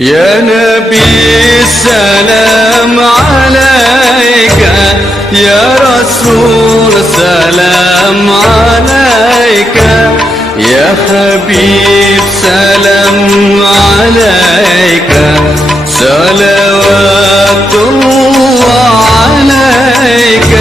يا نبي السلام عليك، يا رسول سلام عليك، يا حبيب سلام عليك، صلوات الله عليك.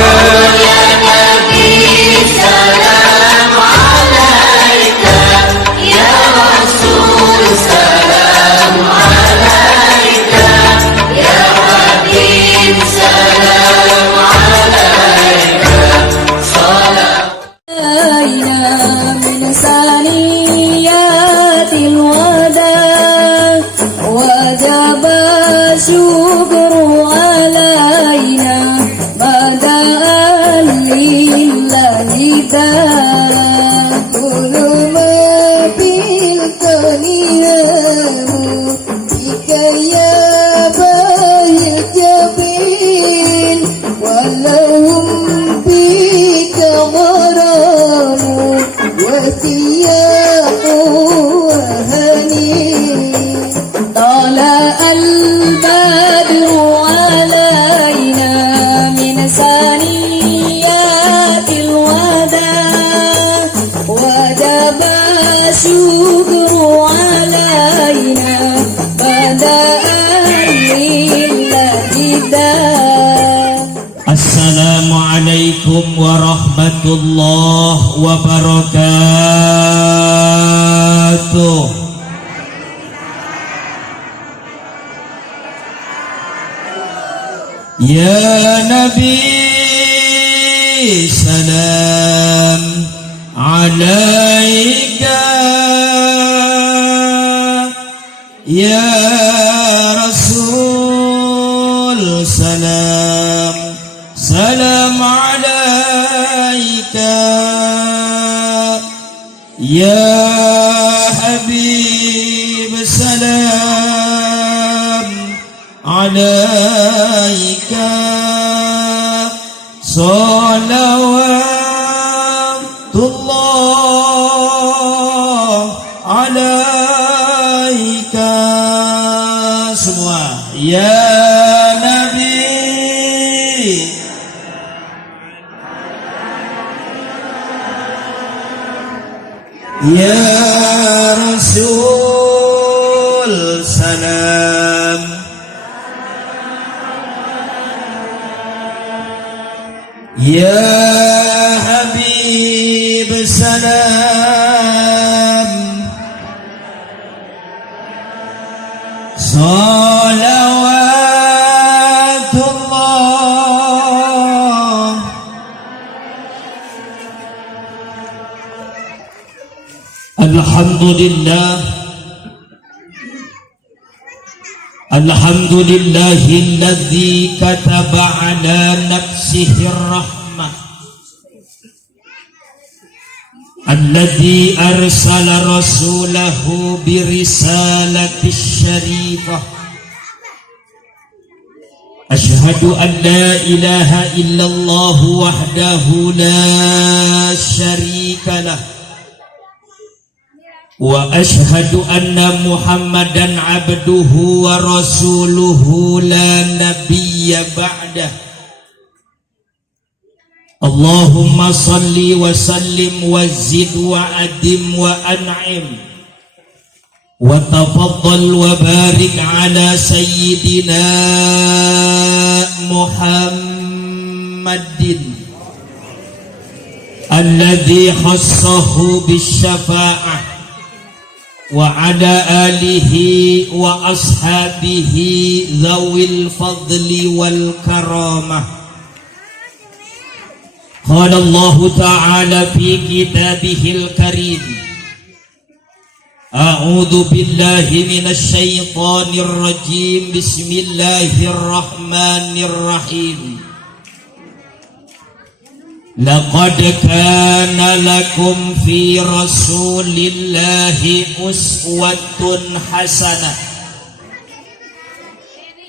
شكر علينا بدأ لله تعالى كل ما في الدنيا بك يا باهي الجبين ولهم بك غرام وثياب وهنين طلع البدر علينا من ثنيات الوداع وجب الشكر علينا بدأ لله داع. السلام عليكم ورحمة الله وبركاته. يا نبي سلام عليك، يا رسول سلام سلام عليك، يا حبيب سلام عليك، صلوات الله عليك. Semua ya Nabi, ya Rasul salam, ya Habib salam, salawatullah. Alhamdulillah, alhamdulillahilladzi kataba ala nafsihi rahmah, alladzi arsala rasulahu birisalati syarifah. Ashhadu an la ilaha illallah wahdahu la syarika lah, wa ashhadu anna muhammadan abduhu wa rasuluhu la nabiyya ba'dah. Allahumma salli wa sallim wa zid wa adim wa an'im wa tafaddal wa barik ala sayyidina Muhammadin alladhi khassahu bisyafa'ah wa ala alihi wa ashabihi dhawil fadli wal karamah. Qala Allah ta'ala fi kitabihil karim, a'udzu billahi minasy syaithanir rajim, bismillahirrahmanirrahim. Laqad kana lakum fi rasulillahi uswatun hasanah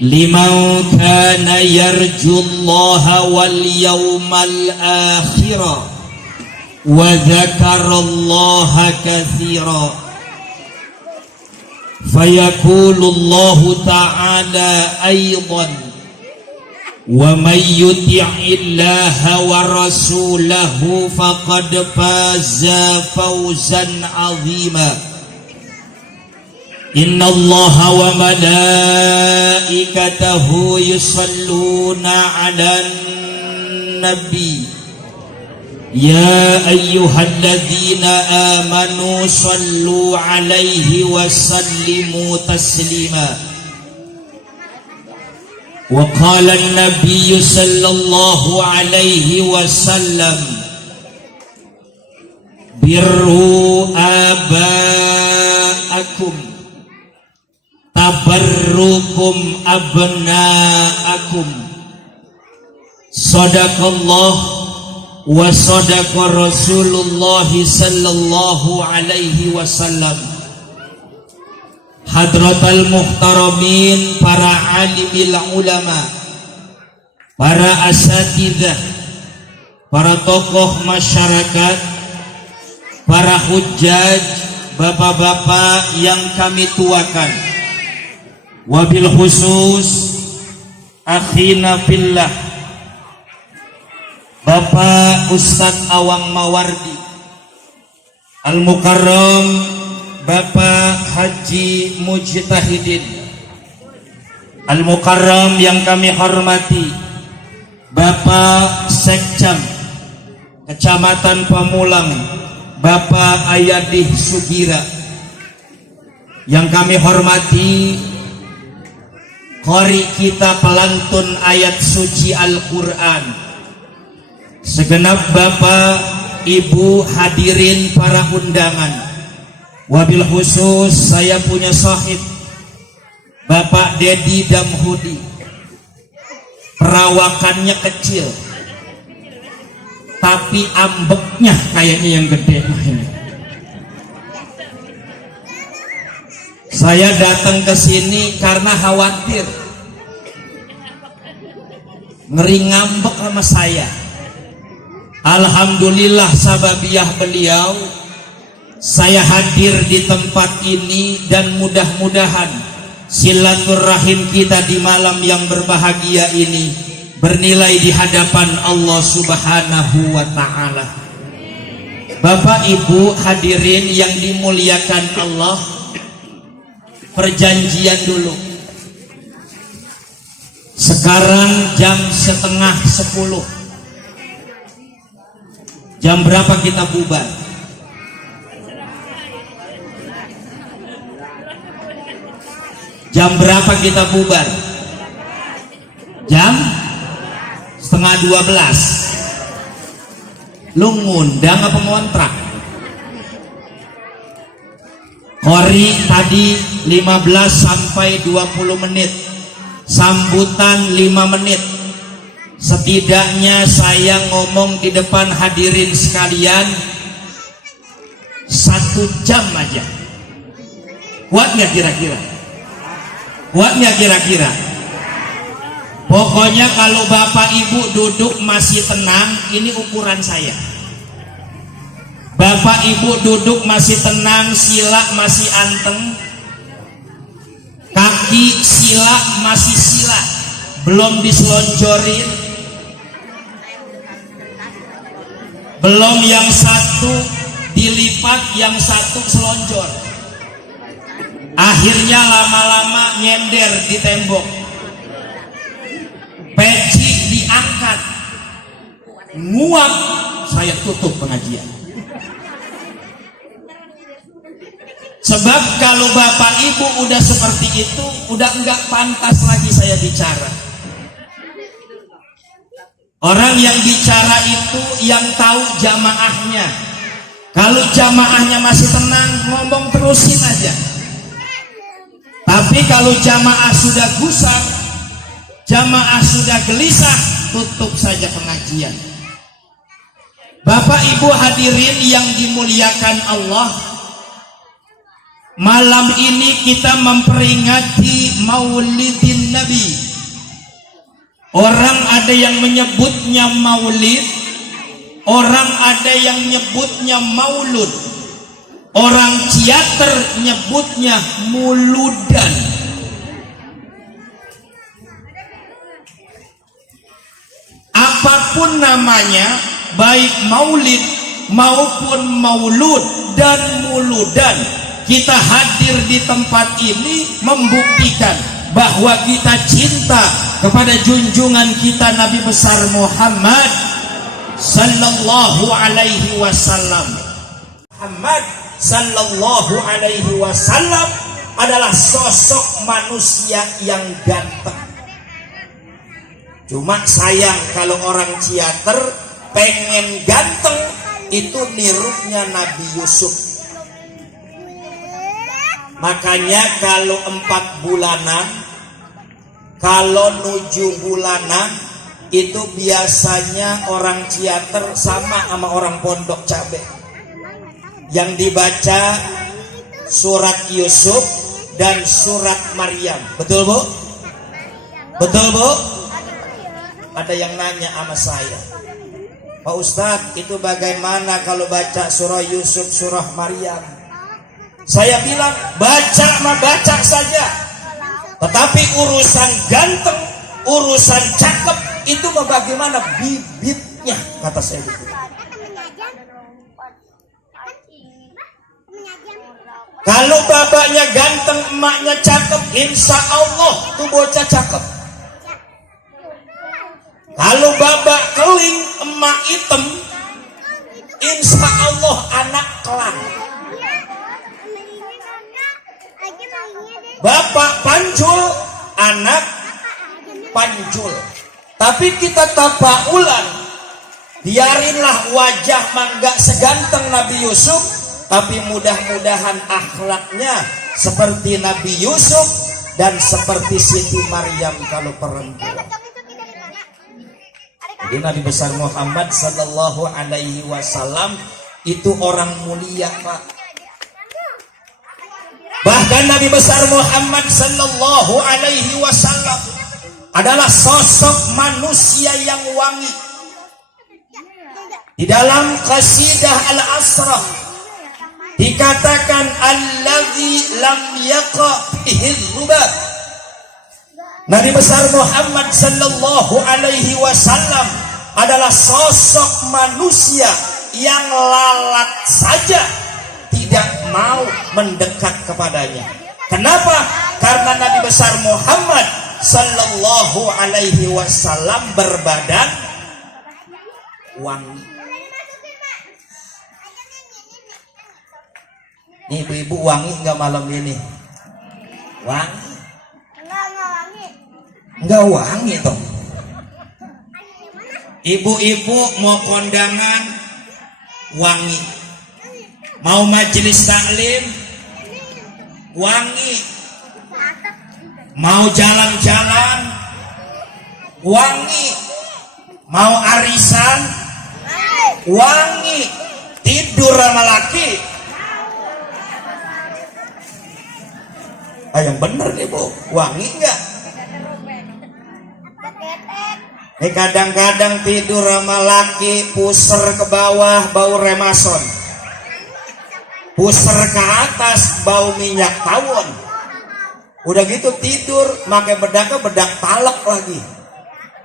liman kana yarjullaha wal yawmal akhirah wa dzakarallaha katsira. Fayaqulullahu ta'ala aydan wa may yuti'illaha wa rasulahu faqad faza fawzan 'azima. Innallaha wa malaikatahu yusalluna 'alan nabi ya ayyuhalladzina amanu sallu 'alaihi wa sallimu taslima. Wa qala an-nabiy sallallahu alaihi wasallam birru abaakum tabarrukum abnaakum. Sadaqallah wa sadaqa Rasulullah sallallahu alaihi wasallam. Hadratal muhtaramin, para alimil ulama, para asatidzah, para tokoh masyarakat, para hujjaj, bapak-bapak yang kami tuakan, wabil khusus akhina fillah Bapak Ustadz Awang Mawardi, Al-Mukarram Bapak Haji Mujtahidin, Al-Mukarram yang kami hormati Bapak Sekcam Kecamatan Pamulang Bapak Ayadih Sugira, yang kami hormati qori kita pelantun ayat suci Al-Quran, segenap Bapak Ibu hadirin para undangan. Wabil khusus saya punya sahib Bapak Dedi Damhudi, perawakannya kecil tapi ambeknya kayaknya yang gede. Saya datang ke sini karena khawatir ngeri ngambek sama saya. Alhamdulillah sababiah beliau saya hadir di tempat ini, dan mudah-mudahan silaturahim kita di malam yang berbahagia ini bernilai di hadapan Allah Subhanahu wa ta'ala. Bapak Ibu hadirin yang dimuliakan Allah, perjanjian dulu. Sekarang jam 9:30. Jam berapa kita bubar? Jam berapa kita bubar? Jam 11:30. Lu ngundang apa ngontrak? Qori tadi 15 sampai 20 menit, sambutan 5 menit. Setidaknya saya ngomong di depan hadirin sekalian 1 jam aja. Kuat nggak kira-kira? Kuatnya kira-kira? Pokoknya kalau Bapak Ibu duduk masih tenang, ini ukuran saya. Bapak Ibu duduk masih tenang, sila masih anteng, kaki sila masih sila, belum diselonjorin, belum yang satu dilipat, yang satu selonjor. Akhirnya lama-lama nyender di tembok, peci diangkat, nguap, saya tutup pengajian. Sebab kalau Bapak Ibu udah seperti itu, udah enggak pantas lagi saya bicara. Orang yang bicara itu yang tahu jamaahnya. Kalau jamaahnya masih tenang, ngomong terusin aja. Tapi kalau jamaah sudah gusar, jamaah sudah gelisah, tutup saja pengajian. Bapak Ibu hadirin yang dimuliakan Allah, malam ini kita memperingati Maulidin Nabi. Orang ada yang menyebutnya maulid, orang ada yang menyebutnya maulud. Orang Ciater nyebutnya muludan. Apapun namanya, baik maulid maupun maulud dan muludan, kita hadir di tempat ini membuktikan bahwa kita cinta kepada junjungan kita Nabi besar Muhammad sallallahu alaihi wasallam. Muhammad sallallahu alaihi wasallam adalah sosok manusia yang ganteng. Cuma sayang kalau orang Ciater pengen ganteng, itu nirunya Nabi Yusuf. Makanya kalau 4 bulanan, kalau 7 bulanan, itu biasanya orang Ciater sama orang Pondok Cabe. Yang dibaca surat Yusuf dan surat Maryam. Betul Bu? Betul Bu? Ada yang nanya sama saya, Pak Ustadz, itu bagaimana kalau baca surah Yusuf, surah Maryam? Saya bilang, baca saja. Tetapi urusan ganteng, urusan cakep, itu bagaimana bibitnya, kata saya begitu. Kalau bapaknya ganteng, emaknya cakep, insya Allah tuh bocah cakep. Kalau babak keling, emak hitam, insya Allah anak kelang. Bapak panjul, anak panjul. Tapi kita tapaulan, biarinlah wajah mangga seganteng Nabi Yusuf, tapi mudah-mudahan akhlaknya seperti Nabi Yusuf dan seperti Siti Maryam kalau perempuan. Jadi Nabi besar Muhammad sallallahu alaihi wasallam itu orang mulia, Pak. Bahkan Nabi besar Muhammad sallallahu alaihi wasallam adalah sosok manusia yang wangi. Di dalam qasidah Al-Asrah dikatakan allazi lam yaqa fihi dzubab. Nabi besar Muhammad sallallahu alaihi wasallam adalah sosok manusia yang lalat saja tidak mau mendekat kepadanya. Kenapa? Karena Nabi besar Muhammad sallallahu alaihi wasallam berbadan wangi. Nih ibu-ibu wangi enggak malam ini? Wangi? Enggak wangi toh. Ibu-ibu mau kondangan wangi, mau majelis taklim wangi, mau jalan-jalan wangi, mau arisan wangi, tidur sama laki. Yang bener nih Bu, wangi enggak? Kadang-kadang tidur sama laki, puser ke bawah bau remason, puser ke atas bau minyak tawon. Udah gitu tidur pakai bedak talak lagi,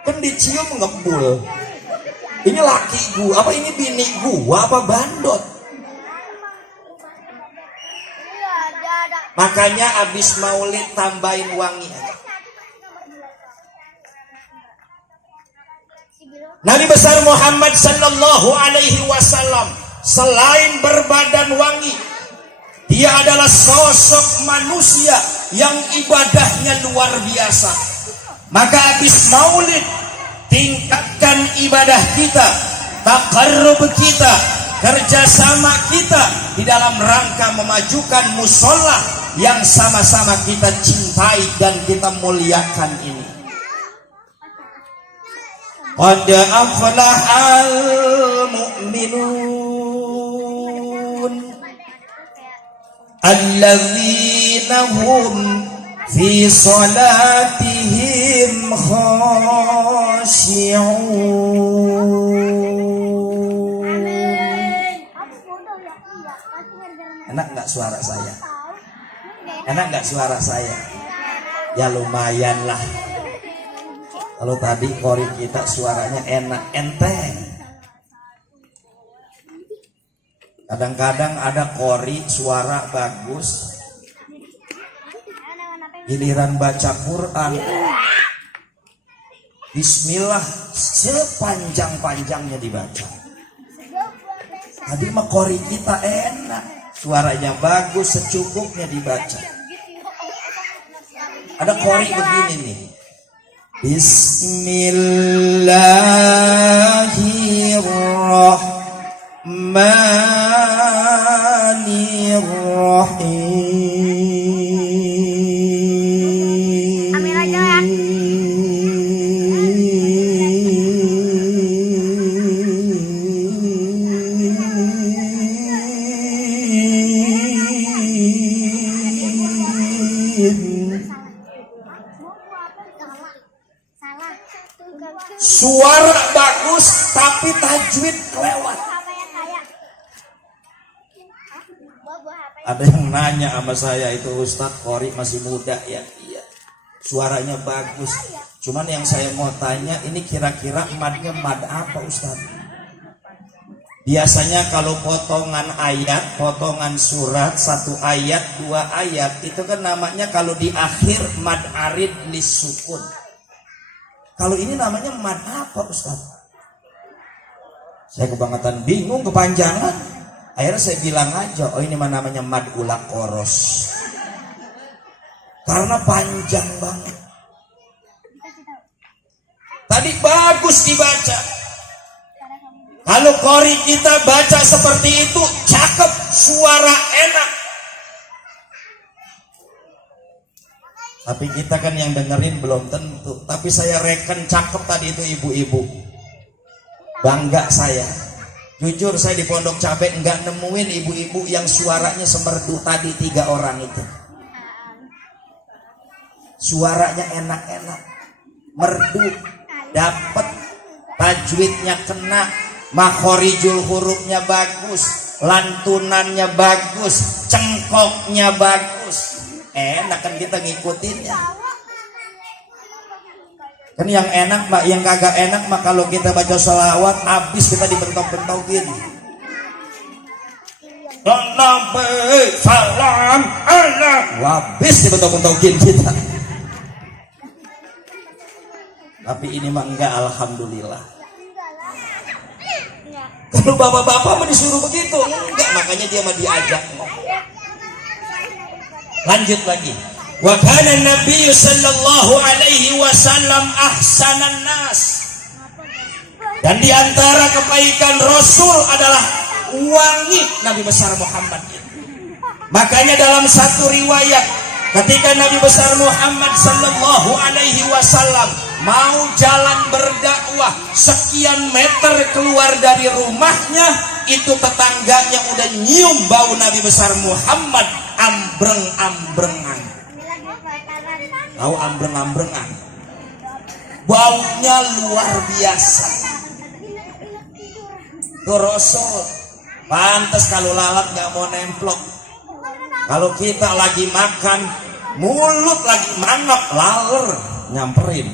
kan dicium ngebul. Ini laki gua apa ini bini gua apa bandot? Makanya abis maulid tambahin wangi aja. Nabi besar Muhammad sallallahu alaihi wasallam selain berbadan wangi, dia adalah sosok manusia yang ibadahnya luar biasa. Maka habis maulid, tingkatkan ibadah kita, taqarrub kita, kerjasama kita di dalam rangka memajukan musola yang sama-sama kita cintai dan kita muliakan ini. Qad aflahal mu'minun alladzina hum fi salatihim khashi'un. Enak nggak suara saya? Enak nggak suara saya? Ya lumayan lah. Kalau tadi kori kita suaranya enak, enteng. Kadang-kadang ada kori suara bagus, giliran baca Quran, Bismillah sepanjang-panjangnya dibaca. Tadi mah kori kita enak, suaranya bagus, secukupnya dibaca. Ada kori begini nih. Bismillahirrahmanirrahim. Suara bagus tapi tajwid kelewat. Ada yang nanya sama saya, itu Ustadz Qori masih muda ya? Iya. Suaranya bagus. Cuman yang saya mau tanya, ini kira-kira madnya mad apa Ustadz? Biasanya kalau potongan ayat, potongan surat, 1 ayat, 2 ayat, itu kan namanya kalau di akhir mad arid lisukun. Kalau ini namanya mad apa Ustaz? Saya kebangetan bingung, kepanjangan. Akhirnya saya bilang aja, oh ini namanya mad ulak koros. Karena panjang banget. Tadi bagus dibaca. Kalau kori kita baca seperti itu, cakep, suara enak. Tapi kita kan yang dengerin belum tentu. Tapi saya reken cakep tadi itu ibu-ibu. Bangga saya. Jujur saya di Pondok Cabe nggak nemuin ibu-ibu yang suaranya semerdu tadi 3 orang itu. Suaranya enak-enak, merdu, dapet, tajwidnya kena, makhorijul hurufnya bagus, lantunannya bagus, cengkoknya bagus. Enak kan kita ngikutinnya. Kan yang enak mak, yang kagak enak mak kalau kita baca sholawat habis kita dibentok-bentokin. Salam Allah, habis dibentok-bentokin kita. Tapi ini mah enggak, alhamdulillah. Kalau bapak-bapak mah disuruh begitu, enggak, makanya dia mah diajak. Lanjut lagi. Wa kana Nabi sallallahu alaihi wasallam ahsanan nas. Dan di antara kebaikan Rasul adalah wangi Nabi besar Muhammad. Makanya dalam satu riwayat ketika Nabi besar Muhammad sallallahu alaihi wasallam mau jalan berdakwah sekian meter keluar dari rumahnya, itu tetangganya udah nyium bau Nabi besar Muhammad ambreng-ambrengan. Tahu ambreng-ambrengan? Baunya luar biasa. Tuh Rasul pantas kalau lalat gak mau nemplok. Kalau kita lagi makan, mulut lagi mangap, laler nyamperin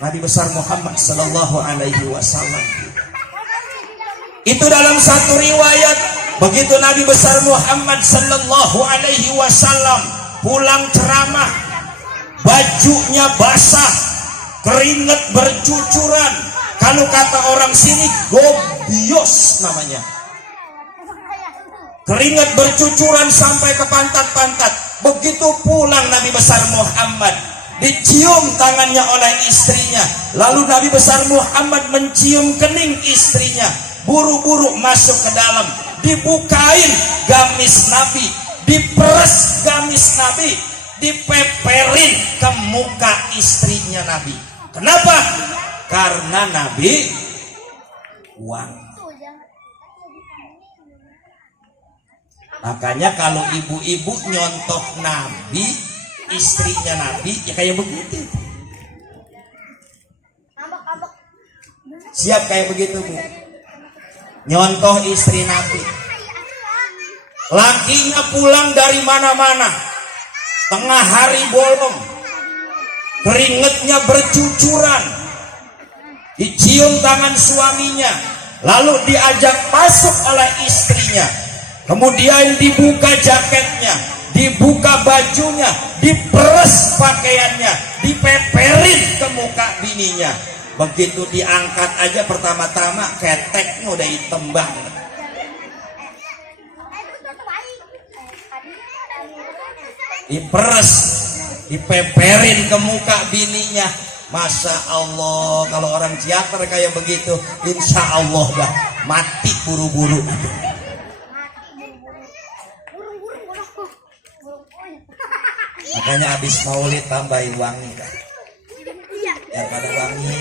Nabi besar Muhammad sallallahu alaihi wasallam. Itu dalam satu riwayat. Begitu Nabi besar Muhammad sallallahu alaihi wasallam pulang ceramah, bajunya basah, keringat bercucuran. Kalau kata orang sini gobios namanya. Keringat bercucuran sampai ke pantat-pantat. Begitu pulang Nabi besar Muhammad, dicium tangannya oleh istrinya. Lalu Nabi besar Muhammad mencium kening istrinya. Buru-buru masuk ke dalam, dibukain gamis Nabi, diperes gamis Nabi, dipeperin ke muka istrinya Nabi. Kenapa? Karena Nabi wangi. Makanya kalau ibu-ibu nyontok Nabi, istrinya Nabi, ya kayak begitu. Siap kayak begitu Bu? Nyontoh istri Nabi. lakinya pulang dari mana-mana, tengah hari bolong, keringetnya bercucuran, dicium tangan suaminya, lalu diajak masuk oleh istrinya, kemudian dibuka jaketnya, dibuka bajunya, diperes pakaiannya, dipeperin ke muka bininya. Begitu diangkat aja pertama-tama keteknya udah hitam banget. Diperes, dipeperin ke muka bininya. Masya Allah, kalau orang Ciater kayak begitu, insya Allah dah mati buru-buru. Makanya habis maulid tambahin wangi kan, ya pada wangi,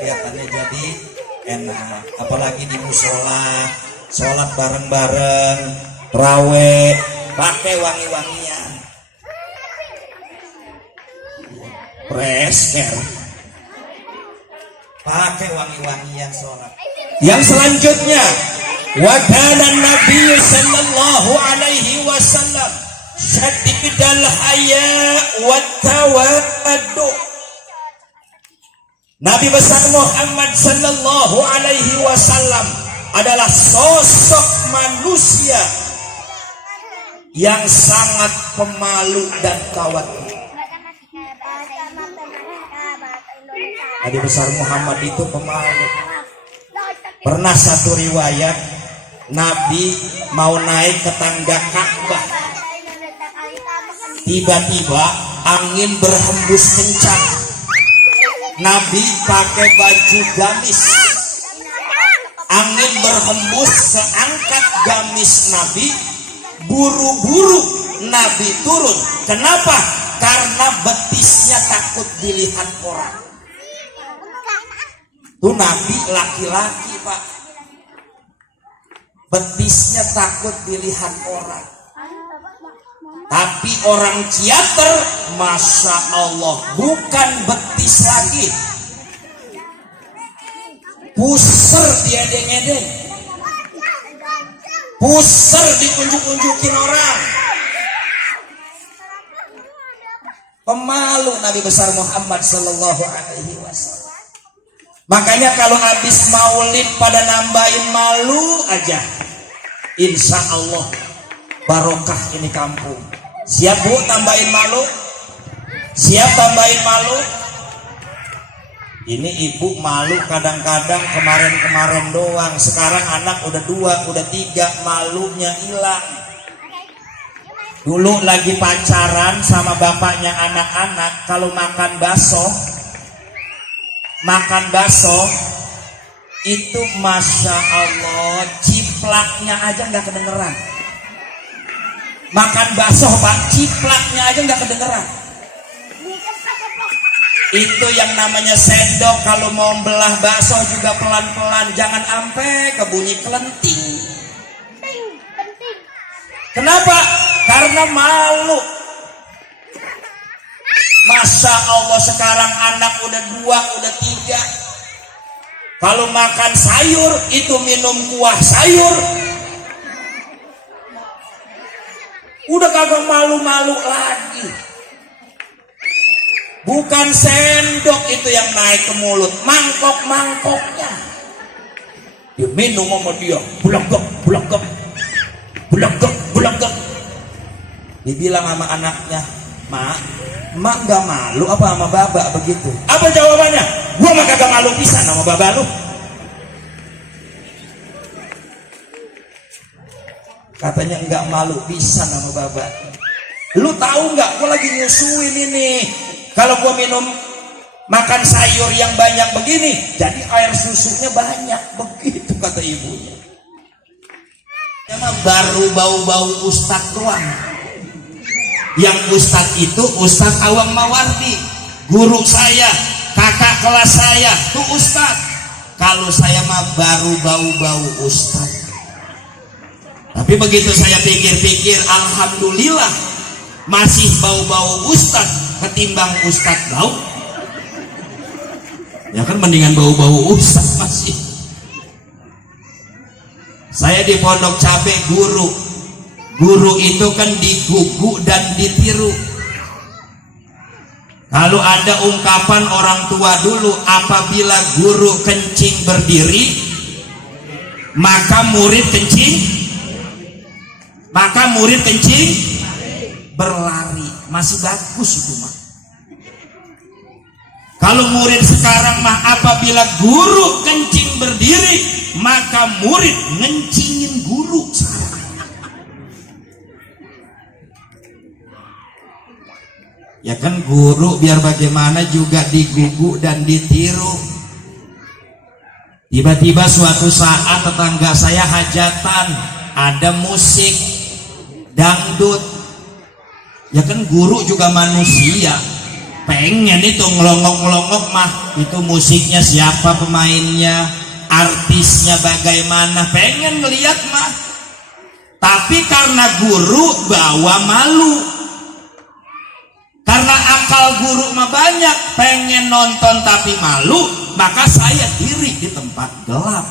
kelihatannya jadi enak. Apalagi di musola, sholat bareng-bareng, raweh, pakai wangi-wangian. Preser, pakai wangi-wangian sholat. Yang selanjutnya, wa kana Nabi sallallahu alaihi wasallam syadidal haya wa tawaddu. Nabi besar Muhammad sallallahu alaihi wasallam adalah sosok manusia yang sangat pemalu dan tawadhu. Nabi besar Muhammad itu pemalu. Pernah satu riwayat, Nabi mau naik ke tangga Ka'bah, tiba-tiba angin berhembus kencang. Nabi pakai baju gamis, angin berhembus seangkat gamis Nabi, buru-buru Nabi turun. Kenapa? Karena betisnya takut dilihat orang. Itu Nabi laki-laki Pak, betisnya takut dilihat orang. Tapi orang Ciater, Masya Allah, bukan betis lagi, puser diedeng-edeng, puser ditunjuk-tunjukin orang. Pemalu Nabi besar Muhammad sallallahu alaihi wasallam. Makanya kalau habis maulid pada nambahin malu aja, insya Allah barokah ini kampung. Siap Bu tambahin malu? Siap tambahin malu? Ini ibu malu kadang-kadang kemarin-kemarin doang. Sekarang anak udah 2, udah 3, malunya hilang. Dulu lagi pacaran sama bapaknya anak-anak, kalau makan bakso itu Masya Allah ciplaknya aja nggak kedengeran. Makan bakso Pak, ciplaknya aja nggak kedengeran. Itu yang namanya sendok, kalau mau belah bakso juga pelan-pelan, jangan sampai kebunyi kelenting. Kenapa? Karena malu. Masya Allah sekarang anak udah 2, udah 3. Kalau makan sayur itu minum kuah sayur, udah kagak malu-malu lagi. Bukan sendok itu yang naik ke mulut, mangkok-mangkoknya dia minum sama dia, bulegek, bulegek, bulegek, bulegek. Dibilang sama anaknya, Mak gak malu apa sama baba begitu? Apa jawabannya? Gua mah kagak malu pisan sama baba lu. Katanya enggak malu pisan sama baba. Lu tahu nggak? Gua lagi nyusuin ini. Kalau gua minum makan sayur yang banyak begini, jadi air susunya banyak. Begitu kata ibunya. Ya mah baru bau-bau ustadz doang. Yang ustadz itu Ustadz Awang Mawardi, guru saya, kakak kelas saya, tuh ustadz. Kalau saya mah baru bau-bau ustadz. Tapi begitu saya pikir-pikir, alhamdulillah masih bau-bau ustadz ketimbang ustadz bau. Ya kan mendingan bau-bau ustadz masih. Saya di Pondok Cabe guru, Guru itu kan digugu dan ditiru. Kalau ada ungkapan orang tua dulu, apabila guru kencing berdiri, maka murid kencing berlari. Masih bagus itu mah. Kalau murid sekarang mah, apabila guru kencing berdiri, maka murid ngencingin guru. Ya kan guru biar bagaimana juga digugu dan ditiru. Tiba-tiba suatu saat tetangga saya hajatan, ada musik dangdut. Ya kan guru juga manusia, pengen itu ngelongok-ngelongok mah, itu musiknya siapa pemainnya, artisnya bagaimana, pengen ngeliat mah. Tapi karena guru bawa malu, karena akal guru mah banyak, pengen nonton tapi malu, maka saya diri di tempat gelap.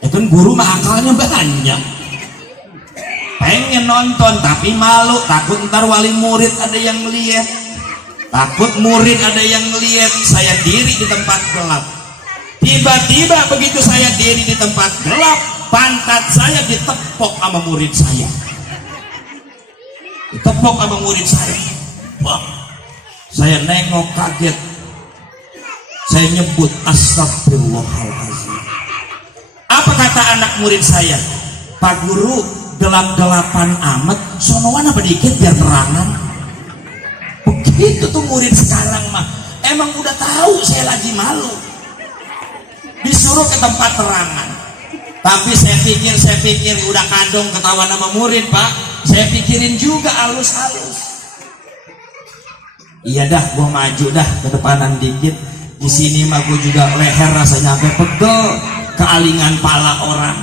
Ya kan guru mah akalnya banyak, pengen nonton tapi malu, takut ntar wali murid ada yang ngeliat, takut murid ada yang ngeliat. Saya diri di tempat gelap. Tiba-tiba begitu saya diri di tempat gelap, pantat saya ditepok sama murid saya. Ditepok sama murid saya. Wah, saya nengok kaget. Saya nyebut astagfirullahaladzim. Apa kata anak murid saya? Pak guru, gelap-gelapan amat, sonoan apa dikit biar terangan. Begitu tuh murid sekarang mah. Emang udah tahu saya lagi malu, disuruh ke tempat terangan. Tapi saya pikir udah kadung ketawa nama murid, Pak. Saya pikirin juga halus-halus. Iya dah, gua maju dah ke depanan dikit. Di sini mah gua juga leher rasanya sampai pegel, kealingan pala orang.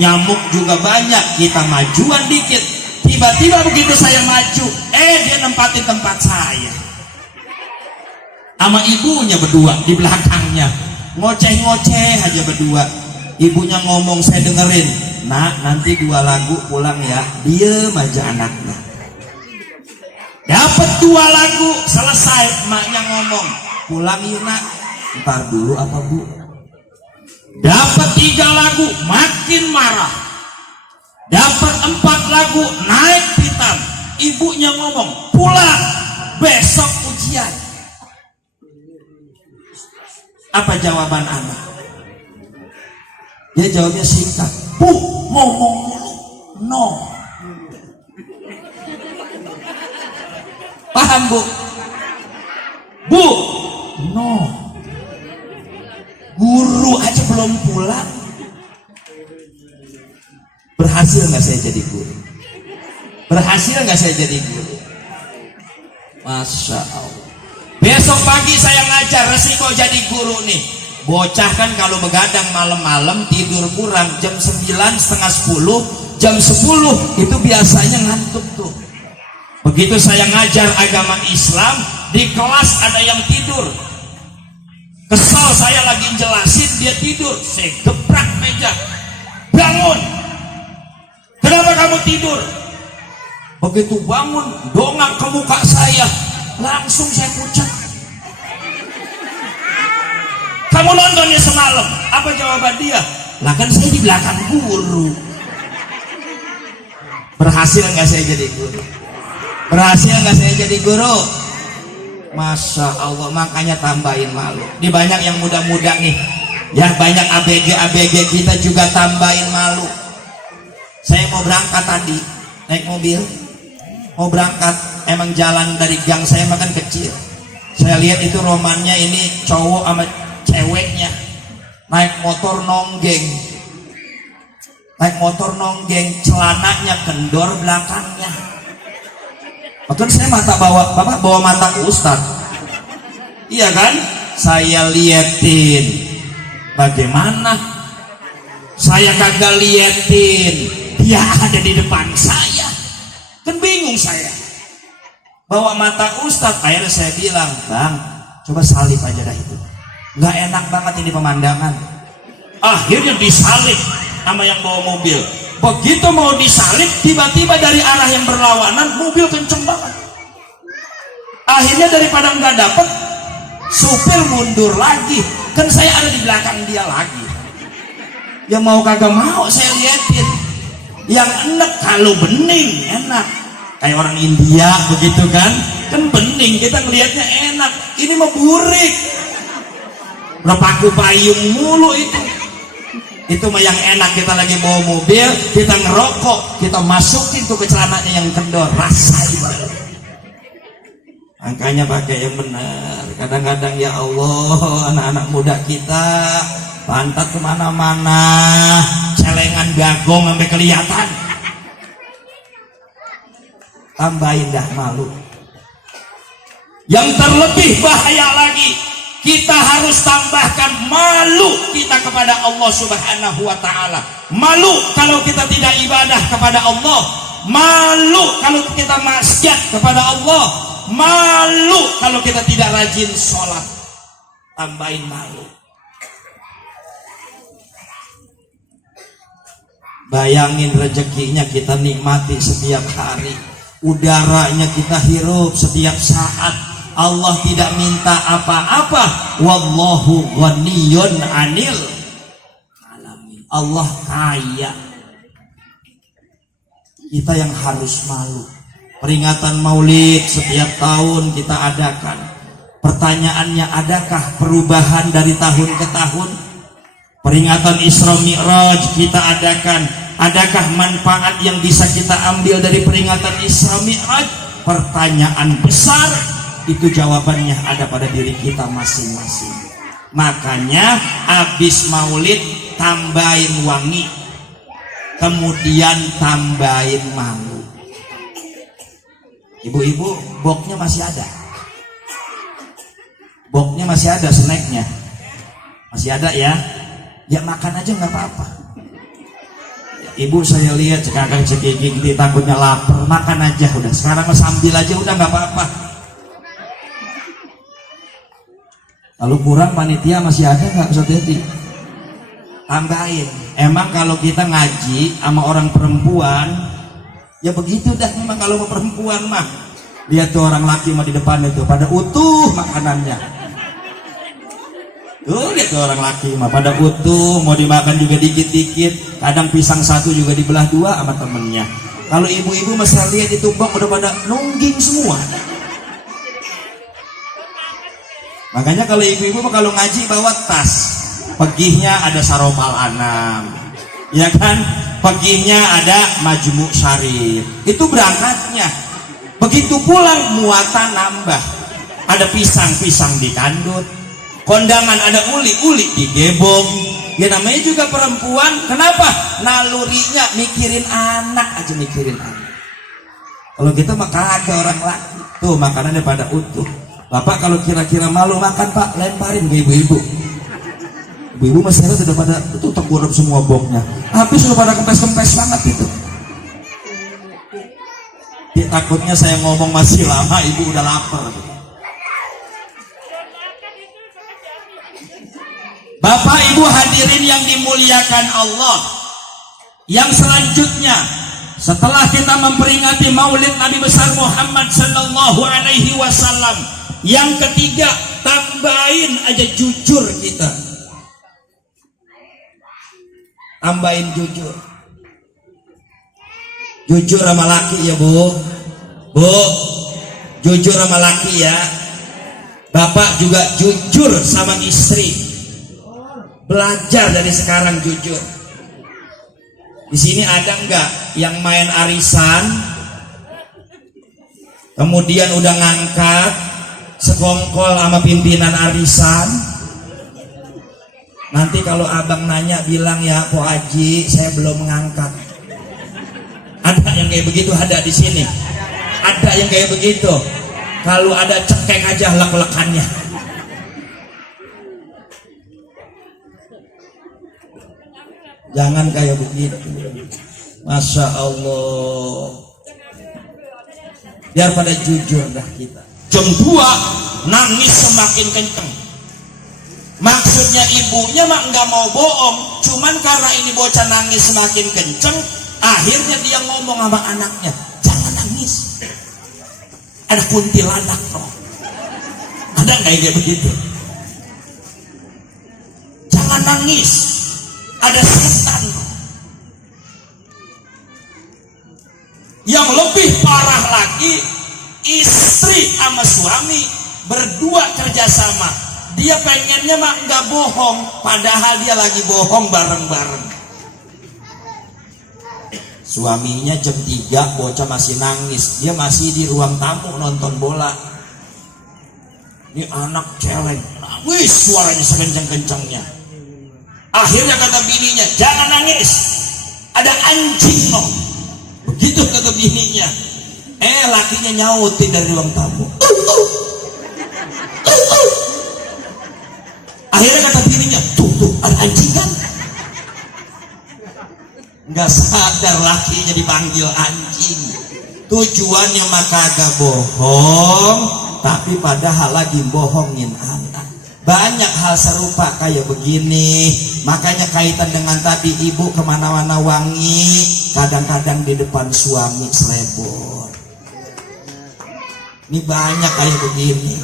Nyamuk juga banyak, kita majuan dikit. Tiba-tiba begitu saya maju, dia nempatin tempat saya. Sama ibunya berdua di belakangnya, ngoceh-ngoceh aja berdua. Ibunya ngomong, saya dengerin, nak nanti 2 lagu pulang ya. Diem aja anaknya. Dapat 2 lagu selesai, emaknya ngomong, pulang yuk nak. Ntar dulu apa bu? Dapat 3 lagu makin marah. Dapat 4 lagu naik pitam. Ibunya ngomong, pulang, besok ujian. Apa jawaban anak? Dia jawabnya singkat, bu, ngomong mulu, no. Paham bu? Bu, no. Guru aja belum pulang. Berhasil nggak saya jadi guru? Berhasil nggak saya jadi guru? Masya Allah. Besok pagi saya ngajar, resiko jadi guru nih. Bocah kan kalau begadang malam-malam tidur kurang, jam 9, setengah 10, jam 10 itu biasanya ngantuk tuh. Begitu saya ngajar agama Islam, di kelas ada yang tidur. Kesal saya lagi jelasin, dia tidur. Saya gebrak meja. Bangun! Kenapa kamu tidur? Begitu bangun, dongak ke muka saya. Langsung saya pucat. Kamu nontonnya semalam? Apa jawaban dia? Lah kan saya di belakang guru. Berhasil nggak saya jadi guru? Berhasil nggak saya jadi guru? Masya Allah, makanya tambahin malu. Di banyak yang muda-muda nih, ya banyak ABG kita juga tambahin malu. Saya mau berangkat tadi, naik mobil, mau berangkat, emang jalan dari gang saya makan kecil. Saya lihat itu romannya ini cowok sama ceweknya naik motor nonggeng, celananya kendor belakangnya. Bahkan saya bapak bawa mata ustad, iya kan? Saya liatin, bagaimana? Saya kagak liatin, dia ada di depan saya, kan bingung saya. Bawa mata ustad, akhirnya saya bilang, bang, coba salib aja dah itu. Nggak enak banget ini pemandangan. Akhirnya disalib sama yang bawa mobil. Begitu mau disalip, tiba-tiba dari arah yang berlawanan mobil kenceng banget. Akhirnya daripada nggak dapet, supir mundur lagi. Kan saya ada di belakang dia lagi. Ya mau kagak mau saya liatin. Yang enak kalau bening enak. Kayak orang India begitu kan. Kan bening kita ngelihatnya enak. Ini mah burik. Paku payung mulu itu. Itu mah yang enak, kita lagi bawa mobil, kita ngerokok, kita masukin tuh ke celananya yang kendor, rasain. Angkanya pakai yang benar. Kadang-kadang ya Allah, anak-anak muda kita pantat kemana-mana, celengan gagong sampai kelihatan. Tambahin dah malu. Yang terlebih bahaya lagi, kita harus tambahkan malu kita kepada Allah Subhanahu wa ta'ala. Malu kalau kita tidak ibadah kepada Allah. Malu kalau kita maksiat kepada Allah. Malu kalau kita tidak rajin sholat. Tambahin malu. Bayangin rezekinya kita nikmati setiap hari. Udaranya kita hirup setiap saat. Allah tidak minta apa-apa. Wallahu ghaniyun 'anil alamin. Allah kaya. Kita yang harus malu. Peringatan Maulid setiap tahun kita adakan. Pertanyaannya, adakah perubahan dari tahun ke tahun? Peringatan Isra Mi'raj kita adakan. Adakah manfaat yang bisa kita ambil dari peringatan Isra Mi'raj? Pertanyaan besar. Itu jawabannya ada pada diri kita masing-masing. Makanya habis maulid tambahin wangi, kemudian tambahin malu. Ibu-ibu, boknya masih ada? Boknya masih ada, snacknya masih ada ya? Ya makan aja nggak apa-apa. Ibu saya lihat sekarang cekik takutnya lapar, makan aja udah. Sekarang sambil aja udah nggak apa-apa. Kalau kurang panitia masih ada nggak Ustaz Dedi? Tambahin. Emang kalau kita ngaji sama orang perempuan, ya begitu dah memang kalau mau perempuan mah. Lihat tuh orang laki mah di depan itu pada utuh makanannya. Tuh lihat tuh orang laki mah pada utuh, mau dimakan juga dikit-dikit. Kadang pisang satu juga dibelah dua sama temennya. Kalau ibu-ibu masih lihat itu bang udah pada nungging semua. Makanya kalau ibu-ibu kalau ngaji bawa tas, pegihnya ada sarobal anam, ya kan? Pegihnya ada majmu' syarif. Itu berangkatnya. Begitu pulang muatan nambah. Ada pisang-pisang dikandut, kondangan ada uli-uli digebong. Ya namanya juga perempuan. Kenapa? Nalurinya mikirin anak aja, mikirin anak. Kalau kita mah kagak orang laki. Tuh makanannya pada utuh. Bapak kalau kira-kira malu makan pak, lemparin ke ibu-ibu. Ibu-ibu masih ada sudah pada itu tengkurap semua boknya. Habis sudah pada kempes-kempes banget itu. Ya, takutnya saya ngomong masih lama, ibu udah lapar. Bapak Ibu hadirin yang dimuliakan Allah. Yang selanjutnya, setelah kita memperingati Maulid Nabi besar Muhammad sallallahu alaihi wasallam, yang ketiga, tambahin aja jujur kita. Tambahin jujur. Jujur sama laki ya bu. Bu, jujur sama laki ya. Bapak juga jujur sama istri. Belajar dari sekarang jujur. Di sini ada nggak yang main arisan, kemudian udah ngangkat sekongkol sama pimpinan arisan? Nanti kalau abang nanya bilang ya Po Haji saya belum ngangkat. Ada yang kayak begitu, ada di sini. Ada yang kayak begitu. Kalau ada cekeng aja lek-lekannya. Jangan kayak begitu. Masya Allah. Biar pada jujur dah kita. Jam 2 nangis semakin kenceng. Maksudnya ibunya mah nggak mau bohong, cuman karena ini bocah nangis semakin kenceng, Akhirnya dia ngomong sama anaknya, jangan nangis, ada kuntilanak loh. Ada nggak yang kayak begitu? Jangan nangis, ada setan loh. Yang lebih parah lagi, istri sama suami berdua kerjasama. Dia pengennya mah nggak bohong, padahal dia lagi bohong bareng-bareng. Suaminya jam 3, bocah masih nangis, dia masih di ruang tamu nonton bola. Ini anak celeng, nangis suaranya sekencang-kencangnya. Akhirnya kata bininya, jangan nangis, ada anjing loh. Begitu kata bininya. Lakinya nyautin dari ruang tamu. Akhirnya kata bininya, tuh ada anjing kan? Nggak sadar lakinya dipanggil anjing. Tujuannya maka agak bohong, tapi padahal lagi bohongin anak. Banyak hal serupa kayak begini. Makanya kaitan dengan tadi, ibu kemana-mana wangi, kadang-kadang di depan suami selebor. Ini banyak kayak begini.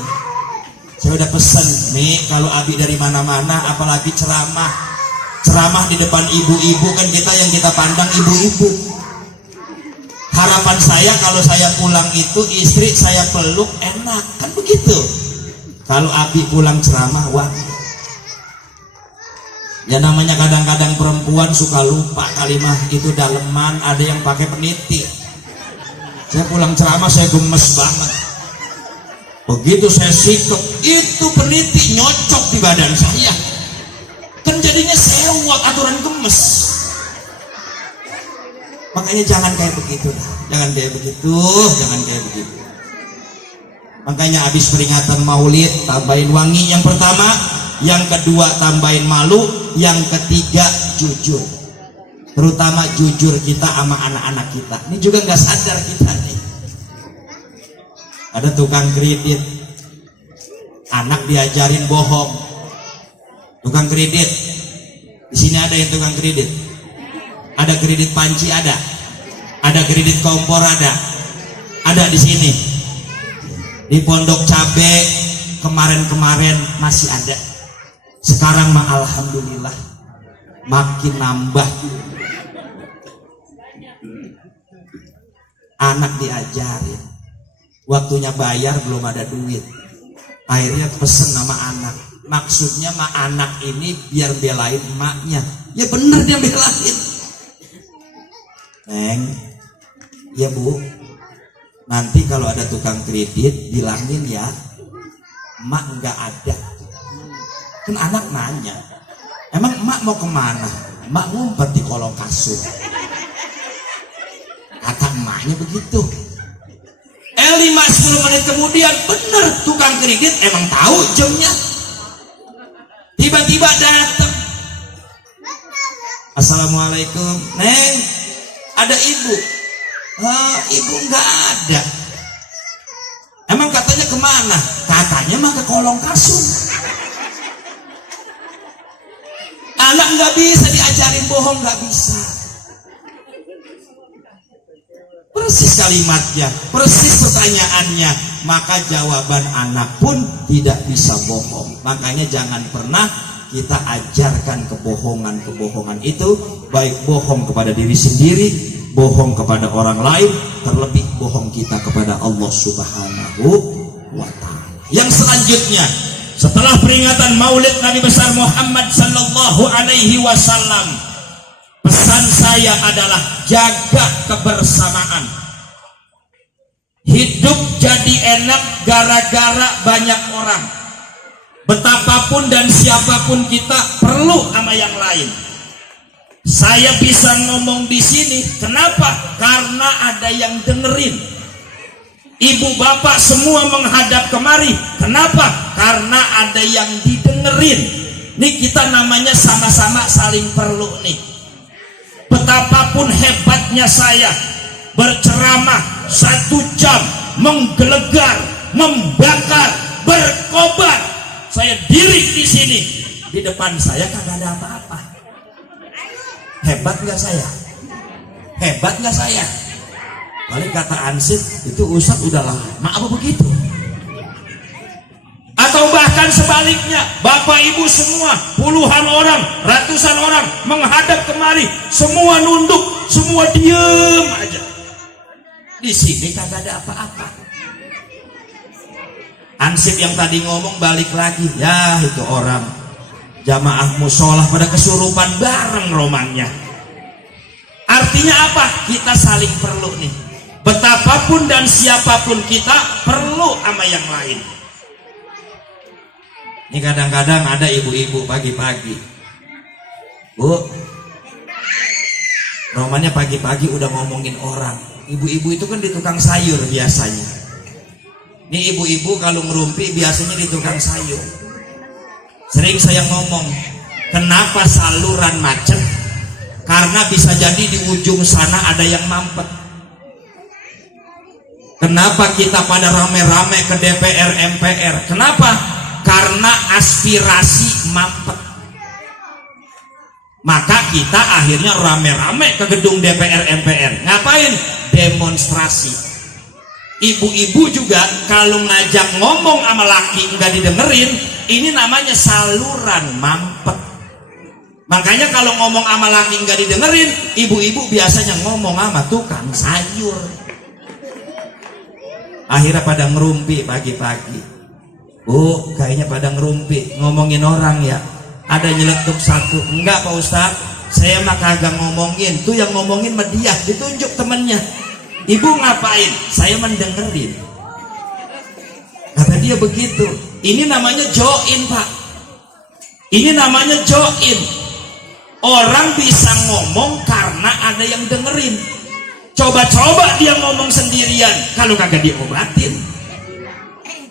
Saya udah pesen nih, kalau abi dari mana-mana, apalagi ceramah di depan ibu-ibu, kan yang kita pandang ibu-ibu. Harapan saya kalau saya pulang itu istri saya peluk enak, kan begitu. Kalau abi pulang ceramah, wah. Ya namanya kadang-kadang perempuan suka lupa kalimat itu daleman, ada yang pakai peniti. Saya pulang ceramah saya gemes banget. Begitu saya sikap, itu peniti nyocok di badan saya. Kan jadinya sewot, aturan gemes. Makanya jangan kayak begitu lah. Jangan kayak begitu. Makanya habis peringatan maulid tambahin wangi yang pertama, yang kedua tambahin malu, yang ketiga jujur. Terutama jujur kita sama anak-anak kita. Ini juga nggak sadar kita nih. Ada tukang kredit, anak diajarin bohong. Tukang kredit, di sini ada yang tukang kredit. Ada kredit panci, ada kredit kompor, ada di sini. Di Pondok Cabe kemarin-kemarin masih ada. Sekarang mah alhamdulillah makin nambah. Anak diajarin, waktunya bayar belum ada duit. Akhirnya pesen nama anak. Maksudnya mah anak ini biar belain emaknya. Ya bener dia belain. Neng, ya bu, nanti kalau ada tukang kredit bilangin ya, emak nggak ada. Kan anak nanya, emang emak mau kemana? Emak ngumpet di kolong kasur. Kata emaknya begitu. 5-10 menit kemudian bener tukang kredit emang tahu jamnya. Tiba-tiba datang. Assalamualaikum, Neng, ada ibu? Ibu nggak ada. Emang katanya kemana? Katanya mah ke kolong kasur. Anak nggak bisa diajarin bohong, nggak bisa. Persis kalimatnya, persis pertanyaannya, maka jawaban anak pun tidak bisa bohong. Makanya jangan pernah kita ajarkan kebohongan itu, baik bohong kepada diri sendiri, bohong kepada orang lain, terlebih bohong kita kepada Allah Subhanahu wa Ta'ala. Yang selanjutnya, setelah peringatan Maulid Nabi besar Muhammad sallallahu alaihi wasallam, pesan saya adalah jaga kebersamaan. Hidup jadi enak gara-gara banyak orang. Betapapun dan siapapun kita perlu sama yang lain. Saya bisa ngomong di sini, kenapa? Karena ada yang dengerin. Ibu bapak semua menghadap kemari, kenapa? Karena ada yang didengerin. Nih kita namanya sama-sama saling perlu nih. Betapapun hebatnya saya berceramah 1 jam, menggelegar, membakar, berkobar, saya diri di sini, di depan saya kagak ada apa-apa. Hebat nggak saya? Hebat nggak saya? Paling kata Ansip itu Ustadz udah lama apa begitu? Atau bahkan sebaliknya, bapak ibu semua, puluhan orang, ratusan orang menghadap kemari, semua nunduk, semua diem aja. Di sini kagak ada apa-apa. Ansip yang tadi ngomong balik lagi, ya itu orang jamaah musolah pada kesurupan bareng romannya. Artinya apa? Kita saling perlu nih. Betapapun dan siapapun kita perlu sama yang lain. Ini kadang-kadang ada ibu-ibu pagi-pagi, Bu, romannya pagi-pagi udah ngomongin orang. Ibu-ibu itu kan di tukang sayur biasanya. Ini ibu-ibu kalau ngerumpi biasanya di tukang sayur. Sering saya ngomong, kenapa saluran macet? Karena bisa jadi di ujung sana ada yang mampet. Kenapa kita pada rame-rame ke DPR MPR? Kenapa? Karena aspirasi mampet. Maka kita akhirnya rame-rame ke gedung DPR MPR. Ngapain? Demonstrasi. Ibu-ibu juga kalau ngajak ngomong sama laki nggak didengerin, ini namanya saluran mampet. Makanya kalau ngomong sama laki nggak didengerin, ibu-ibu biasanya ngomong sama tukang sayur. Akhirnya pada ngerumpi pagi-pagi. Bu, kayaknya pada ngerumpi ngomongin orang ya. Ada nyeletuk satu. Enggak Pak Ustadz, saya mah kagak ngomongin. Tuh yang ngomongin mah dia, ditunjuk temennya. Ibu ngapain? Saya mendengerin. Kata dia begitu. Ini namanya join Pak. Ini namanya join. Orang bisa ngomong karena ada yang dengerin. Coba-coba dia ngomong sendirian, kalau kagak diobatin.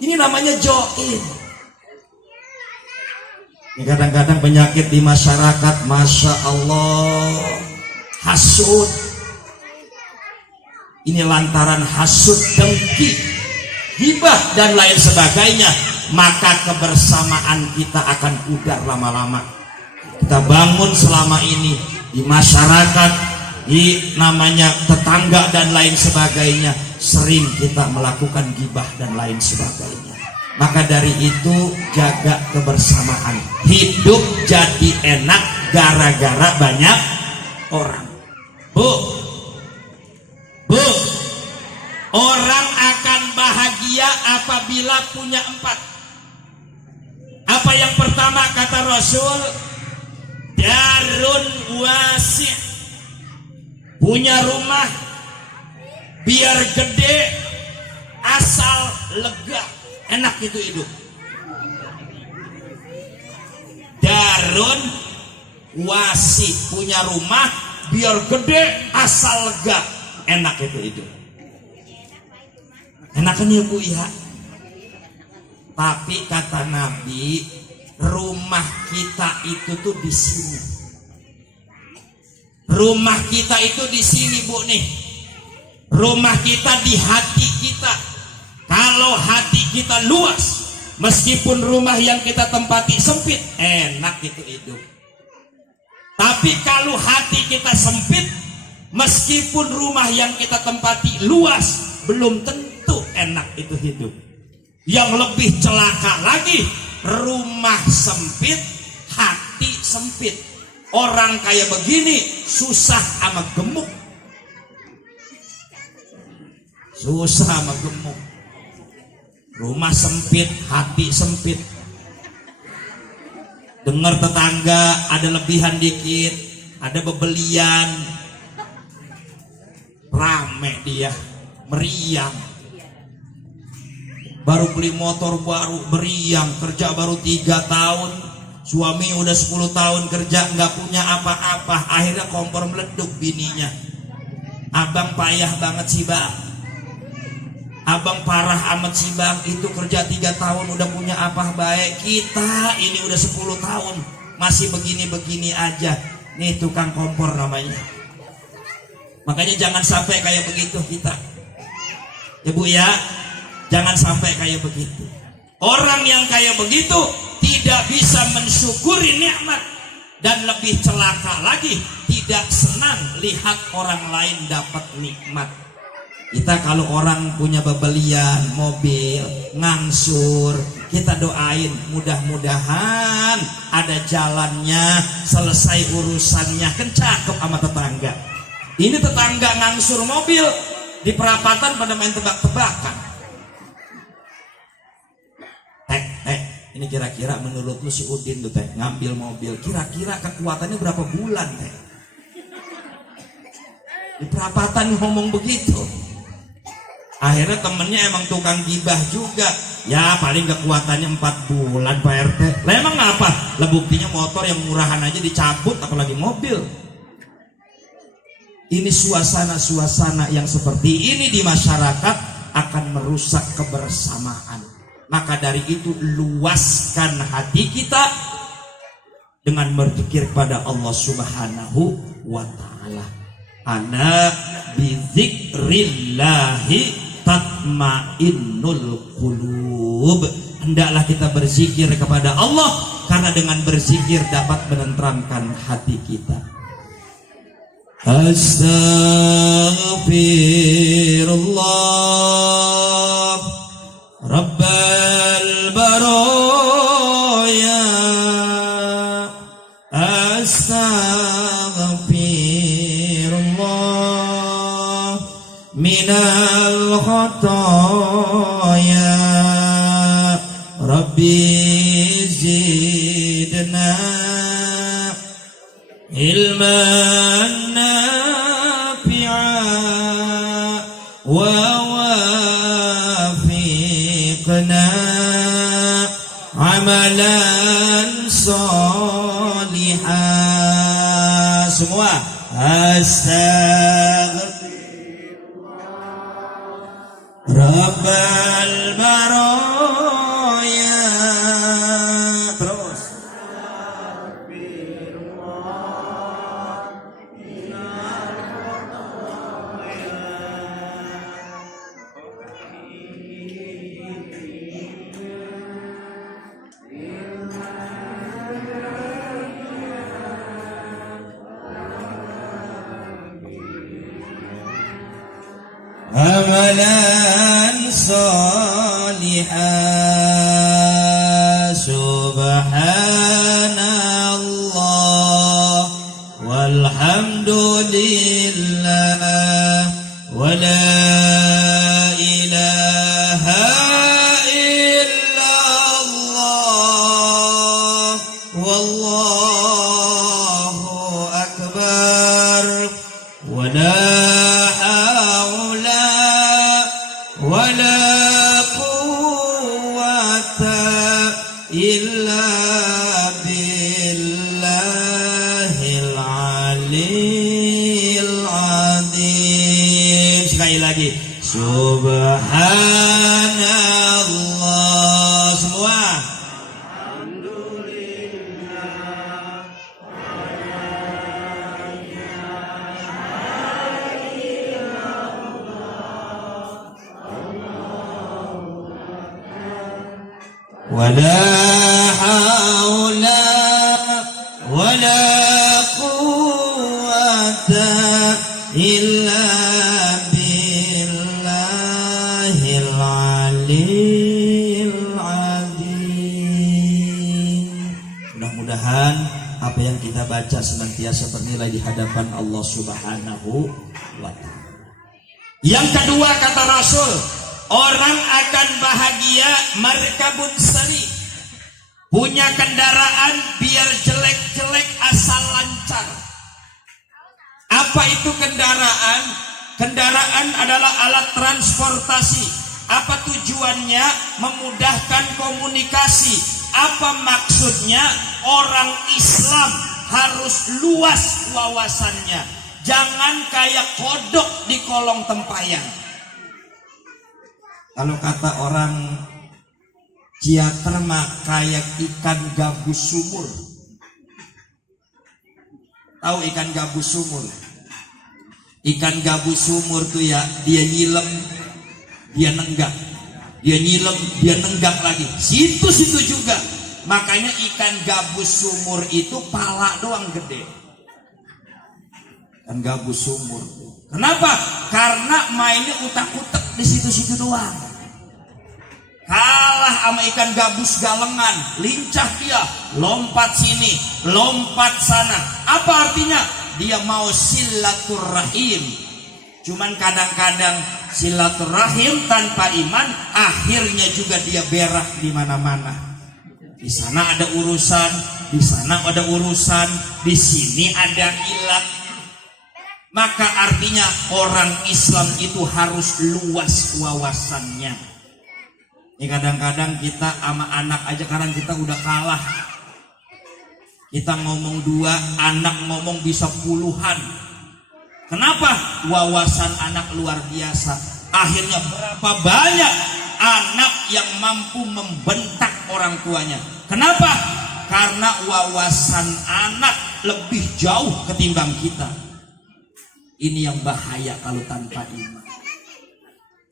Ini namanya join. Ini kadang-kadang penyakit di masyarakat, Masya Allah, hasud. Ini lantaran hasud, dengki, hibah dan lain sebagainya, maka kebersamaan kita akan pudar lama-lama. Kita bangun selama ini di masyarakat, di namanya tetangga dan lain sebagainya, sering kita melakukan gibah dan lain sebagainya. Maka dari itu jaga kebersamaan. Hidup jadi enak gara-gara banyak orang. Bu, orang akan bahagia apabila punya 4. Apa yang pertama kata Rasul? Darun wasi'. Punya rumah biar gede asal lega, enak itu hidup. Darun wasi, punya rumah biar gede asal lega, enak itu hidup. Enakan ya Bu ya. Tapi kata Nabi, rumah kita itu tuh di sini. Rumah kita itu di sini Bu nih. Rumah kita di hati kita. Kalau hati kita luas, meskipun rumah yang kita tempati sempit, enak itu hidup. Tapi kalau hati kita sempit, meskipun rumah yang kita tempati luas, belum tentu enak itu hidup. Yang lebih celaka lagi, rumah sempit, hati sempit. Orang kayak begini susah sama gemuk. Susah sama gemuk. Rumah sempit, hati sempit. Dengar tetangga ada lebihan dikit, ada bebelian, rame dia, meriang. Baru beli motor baru, meriang. Kerja baru 3 tahun, suami udah 10 tahun kerja, nggak punya apa-apa. Akhirnya kompor meleduk bininya. Abang payah banget sih Bang, abang parah amat sih Bang. Itu kerja 3 tahun udah punya apa baik. Kita ini udah 10 tahun masih begini-begini aja. Nih tukang kompor namanya. Makanya jangan sampai kayak begitu kita, ya Bu ya. Jangan sampai kayak begitu. Orang yang kayak begitu tidak bisa mensyukuri nikmat, dan lebih celaka lagi tidak tidak senang lihat orang lain dapat nikmat. Kita kalau orang punya bebelian mobil, ngangsur, kita doain mudah-mudahan ada jalannya, selesai urusannya, kan cakep sama tetangga. Ini tetangga ngangsur mobil, di perapatan pada main tebak-tebakan. Ini kira-kira menurut lu si Udin tuh teh ngambil mobil, kira-kira kekuatannya berapa bulan teh? Di perapatan ngomong begitu. Akhirnya temennya emang tukang gibah juga. Ya paling kekuatannya 4 bulan Pak RT. Lah emang ngapa? Lah buktinya motor yang murahan aja dicabut, apalagi mobil. Ini suasana-suasana yang seperti ini di masyarakat akan merusak kebersamaan. Maka dari itu luaskan hati kita dengan berzikir kepada Allah Subhanahu wa ta'ala. Ana bizikrillahi tatmainnul qulub. Hendaklah kita berzikir kepada Allah, karena dengan berzikir dapat menenteramkan hati kita. Astaghfirullah Rabbal baraya, astaghfirullah minal khataya, Rabbi zidna ilman nafi'a wa wafiqna amalan salihah. Semua astaghfirullah Rabbal baraya. Terus amalan salihah. Subhanallah walhamdulillah wa la ilaha illallah wallahu akbar wa la wala quwwata illa billahil aliyil azim. Sekali lagi, subhanallah. Semua wala haula wala quwwata illa billahil aliyil azim. Mudah-mudahan apa yang kita baca senantiasa bernilai di hadapan Allah Subhanahu wa ta'ala. Yang kedua kata Rasul, orang akan bahagia markabun sari, punya kendaraan biar jelek-jelek asal lancar. Apa itu kendaraan? Kendaraan adalah alat transportasi. Apa tujuannya? Memudahkan komunikasi. Apa maksudnya? Orang Islam harus luas wawasannya. Jangan kayak kodok di kolong tempayan. Kalau kata orang Ciater mah kayak ikan gabus sumur. Tahu ikan gabus sumur? Ikan gabus sumur tuh ya, dia nyilem, dia nenggak, dia nyilem, dia nenggak lagi. Situ-situ juga. Makanya ikan gabus sumur itu pala doang gede. dan gabus sumur. Kenapa? Karena mainnya utak-utak di situ-situ doang. Kalah sama ikan gabus galengan, lincah dia, lompat sini, lompat sana. Apa artinya? Dia mau silaturahim. Cuman kadang-kadang silaturahim tanpa iman, akhirnya juga dia berak di mana-mana. Di sana ada urusan, di sana ada urusan, di sini ada ilat. Maka artinya orang Islam itu harus luas wawasannya. Ini kadang-kadang kita sama anak aja kadang kita udah kalah. Kita ngomong 2, anak ngomong bisa puluhan. Kenapa? Wawasan anak luar biasa. Akhirnya berapa banyak anak yang mampu membentak orang tuanya. Kenapa? Karena wawasan anak lebih jauh ketimbang kita. Ini yang bahaya kalau tanpa iman.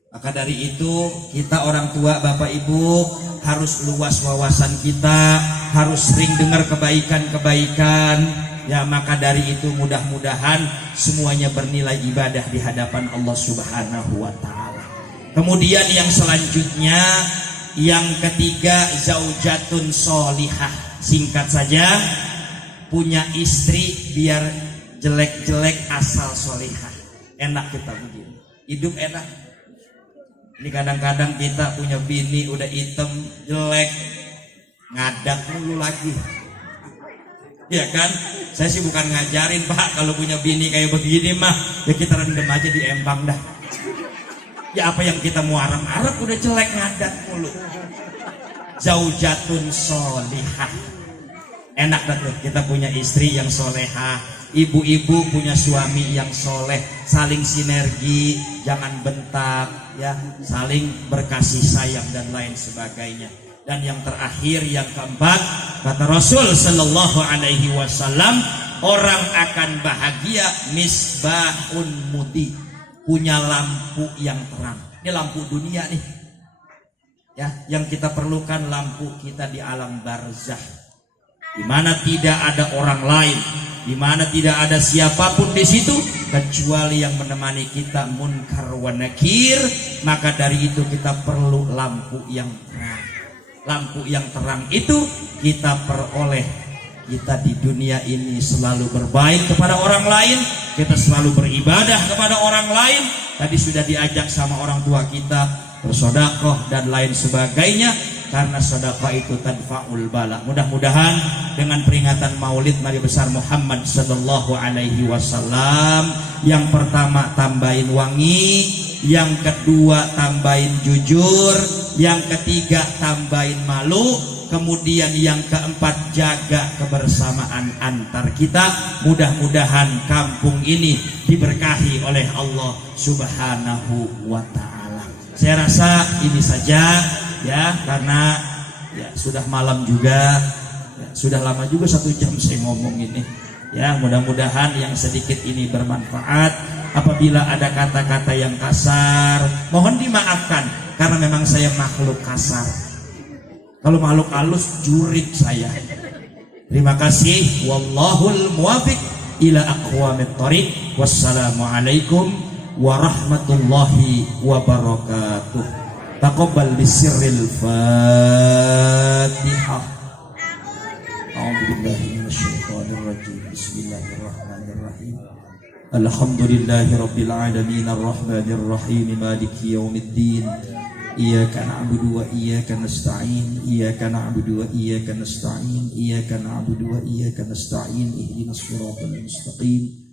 Maka dari itu kita orang tua Bapak Ibu harus luas wawasan kita, harus sering dengar kebaikan-kebaikan. Ya, maka dari itu mudah-mudahan semuanya bernilai ibadah di hadapan Allah Subhanahu wa taala. Kemudian yang selanjutnya, yang ketiga, zaujatun sholihah. Singkat saja, punya istri biar jelek-jelek asal sholihah. Enak kita begini. Hidup enak. Ini kadang-kadang kita punya bini udah hitam, jelek, ngadak mulu lagi. Ya kan? Saya sih bukan ngajarin Pak, kalau punya bini kayak begini mah ya kita rendam aja di empang dah. Ya apa yang kita mau arep-arep udah jelek ngadat mulu. Zaujatun sholihah. Enak dah tuh kita punya istri yang solehah. Ibu-ibu punya suami yang soleh, saling sinergi, jangan bentak, ya, saling berkasih sayang dan lain sebagainya. Dan yang terakhir, yang keempat, kata Rasul Sallallahu Alaihi Wasallam, orang akan bahagia misbahun mudi, punya lampu yang terang. Ini lampu dunia nih, ya, yang kita perlukan lampu kita di alam barzah, di mana tidak ada orang lain, di mana tidak ada siapapun di situ kecuali yang menemani kita munkar wa nakir. Maka dari itu kita perlu lampu yang terang. Lampu yang terang itu kita peroleh. Kita di dunia ini selalu berbaik kepada orang lain, kita selalu beribadah kepada orang lain. Tadi sudah diajak sama orang tua kita bersedekah dan lain sebagainya, karena sedekah itu tadfa'ul bala. Mudah-mudahan dengan peringatan Maulid Nabi besar Muhammad sallallahu alaihi wasallam, yang pertama tambahin wangi, yang kedua tambahin jujur, yang ketiga tambahin malu, kemudian yang keempat jaga kebersamaan antar kita. Mudah-mudahan kampung ini diberkahi oleh Allah Subhanahu wa taala. Saya rasa ini saja, ya, karena ya sudah malam juga, ya, sudah lama juga 1 jam saya ngomong ini, ya. Mudah-mudahan yang sedikit ini bermanfaat. Apabila ada kata-kata yang kasar, mohon dimaafkan, karena memang saya makhluk kasar. Kalau makhluk halus jurik saya. Terima kasih. Wallahul muwafiq ila aqwamit thoriq. Wassalamualaikum warahmatullahi wabarakatuh. Taqabbal bisirril Fatihah. A'udzubillahi minasyaitonir rajim. Bismillahirrahmanirrahim. Alhamdulillahi rabbil alamin arrahmanir rahim maliki yaumiddin. Iyyaka na'budu wa iyyaka nasta'in. Iyyaka na'budu wa iyyaka nasta'in. Iyyaka na'budu wa iyyaka nasta'in. Ihdinas siratal mustaqim.